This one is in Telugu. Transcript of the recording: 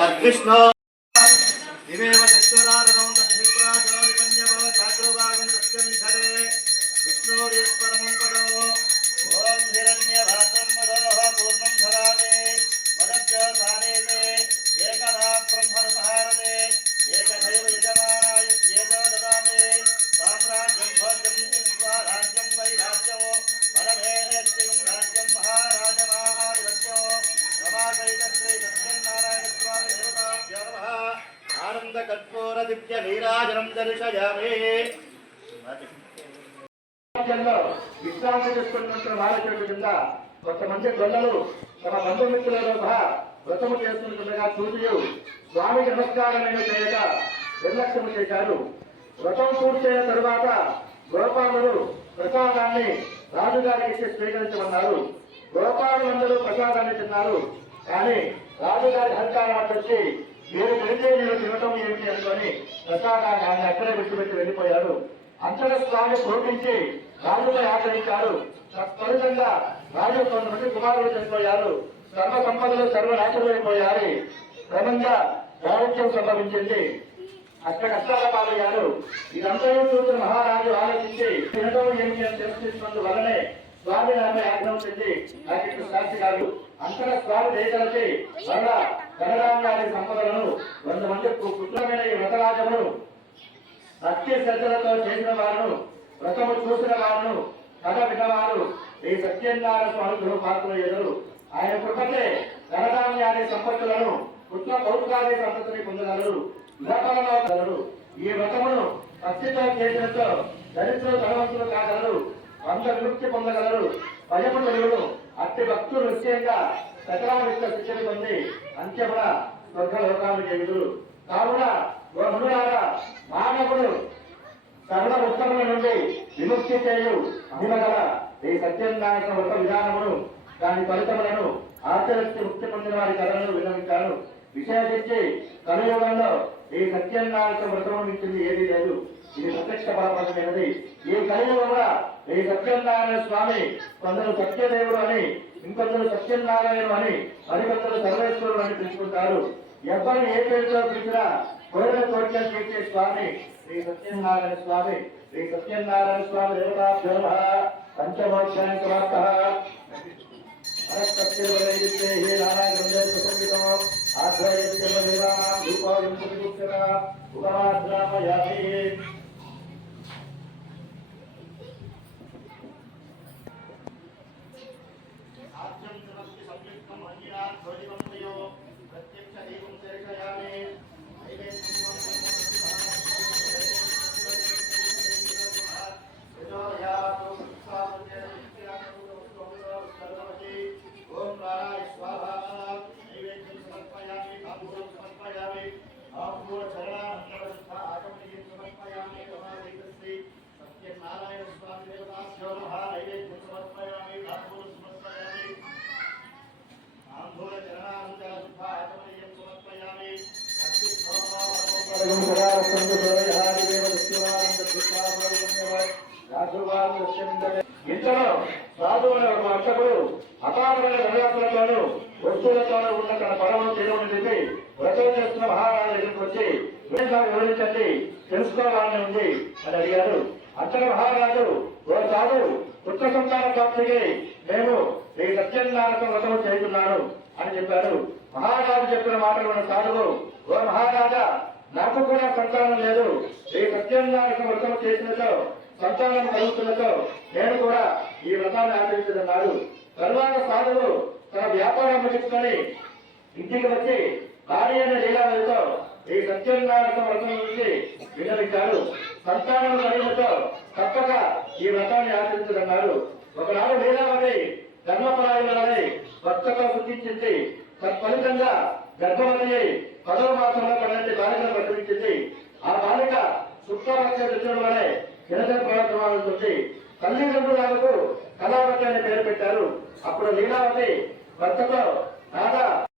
తద్విష్ణు ఇవేవ చక్షురారణం తద్విప్రాచర జాగ్రవాగం సత్యమిధరే విష్ణోరేశ్వరమం ఆనంద కర్పూర దివ్య నీరాజనం దర్శయామి విశ్రాంతి తీసుకుంటున్న బాలచోటు కింద కొంతమంది గొల్లలు తమ బంధుమిత్రులతో సహా వ్రతము చేస్తుండగా చూసి స్వామికి నమస్కారమైన చేయక నిర్లక్ష్యము చేశారు. వ్రతం పూర్తయిన తరువాత గోపాలుడు ప్రసాదాన్ని రాజుగారికి ఇచ్చి స్వీకరించమన్నారు. గోపాలందరూ ప్రసాదాన్ని తిన్నారు. కానీ రాజుగారి అహంకారం వచ్చి మీరు తెలిసే నేను తినటం ఏమిటి అనుకొని ప్రసాదాన్ని ఆయన అక్కడే విడిచిపెట్టి వెళ్ళిపోయారు అంతర స్వామి కోపించి రాజుపై ఆచరించారు తత్ఫలితంగా రాజు నుండి కుమారులు చనిపోయారు సర్వ సంపదలు సర్వనాశనమైపోయారు క్రమంగా దారిద్ర్యం సంభవించింది. అష్ట కష్టాల పాలయ్యారు ఇదంతా చూసిన మహారాజు ఆలోచించి తినడం ఏమిటి అని తెలుసుకున్నందు స్వామి నాపై ఆజ్ఞాపించి నాకు ఇక్కడ సాక్షి కాదు. అంతర స్వామి దయతలచి మరలా గణరాంగారి సంపదలను వంద మంది పుత్రమైన ఈ వ్రతరాజమును భక్తి శ్రద్ధలతో చేసిన వారును వ్రతము చూసిన వారును కథ విన్నవారు ఈ సత్యనారాయణ స్వామి గృహపాత్ర ఎదురు. ఆయన కృపతే ధనధాన్యాన్ని సంపత్తులను పుత్ర పౌత్రాది సంపత్తిని పొందగలరు లోపలలో ఈ వ్రతమును భక్తితో చేసినతో దరిద్రులు ధనవంతులు కాగలరు. వంద విముక్తి పొందగలరు. భయపడగలరు అట్టి భక్తులు నిశ్చయంగా సకలం యొక్క శిక్షణ పొంది అంత్యమున స్వర్గలోకాలు చేయుదురు. కావున ఓ మానవుడు సరళ ఉత్తముల నుండి విముక్తి చేయు మహిమగల ఈ సత్యనారాయణ వ్రత విధానమును దాని ఫలితములను ఆచరించి ముక్తి పొందిన వారి కథలను విన్నవించాను విశేషించి కలియుగంలో ఈ సత్యనారాయణ వ్రతము ఇచ్చింది ఏదీ లేదు. ఇది ప్రత్యక్ష పరమైనది ఈ కలియుగంలో ఈ సత్యనారాయణ స్వామి కొందరు సత్యదేవుడు అని ఇంకొందరు సత్యనారాయణ అని మరికొందరు సర్వేశ్వరుడు అని పిలుచుకుంటారు. ఎవరిని ఏ పేరుతో పిలిచినా కోరిన కోరికలు తీర్చే స్వామి శ్రీ సత్యనారాయణ స్వామి. శ్రీ సత్యనారాయణ స్వామి దేవతాభ్యో పంచమోక్షానికి వార్త అరసత్యవలయితే హే నారాయణ సంయుక్తం అంగిరాన్ ధ్వజివం ఇంతలో సాధువుల ఒక అర్చకుడు అపారమైన ధనయాత్రలోను వస్తువులతోనూ ఉన్న తన పరమను చేయమని చెప్పి వ్రతం చేస్తున్న మహారాజు దగ్గరికి వచ్చి వివరించండి తెలుసుకోవాలని ఉంది అని అడిగారు అంతలో మహారాజు ఓ సాధు పుత్ర సంతాన ప్రాప్తికి మేము ఈ సత్యనారాయణ వ్రతం చేస్తున్నాను అని చెప్పారు. మహారాజు చెప్పిన మాటలు ఉన్న సాధువు. ఓ మహారాజా నాకు కూడా సంతానం లేదు. ఈ సత్యనారాయణ వ్రతం చేసినతో సంతానం కలుగుతున్నతో నేను కూడా ఈ వ్రతాన్ని ఆచరించదన్నారు తరువాత సాధువు తన వ్యాపారం ముగించుకొని ఇంటికి వచ్చి భార్య అనే లీలావతితో ఈ సత్యనారాయణ వ్రతం నుంచి విన్నవించారు సంతానం కలిగినతో తప్పక ఈ వ్రతాన్ని ఆచరించదన్నారు ఒకనాడు లీలావతి ధర్మపరాయణని భక్తతో సూచించింది తత్ఫలితంగా గర్భవతి అయి పదవ మాసంలో పడే బాలికను ప్రసవించింది. ఆ బాలిక శుక్రపక్ష రుచుల వలె దినదిన ప్రవర్తమాలుంటుంది తల్లిదండ్రులకు కళావతి అనే పేరు పెట్టారు. అప్పుడు లీలావతి భర్తతో నాదా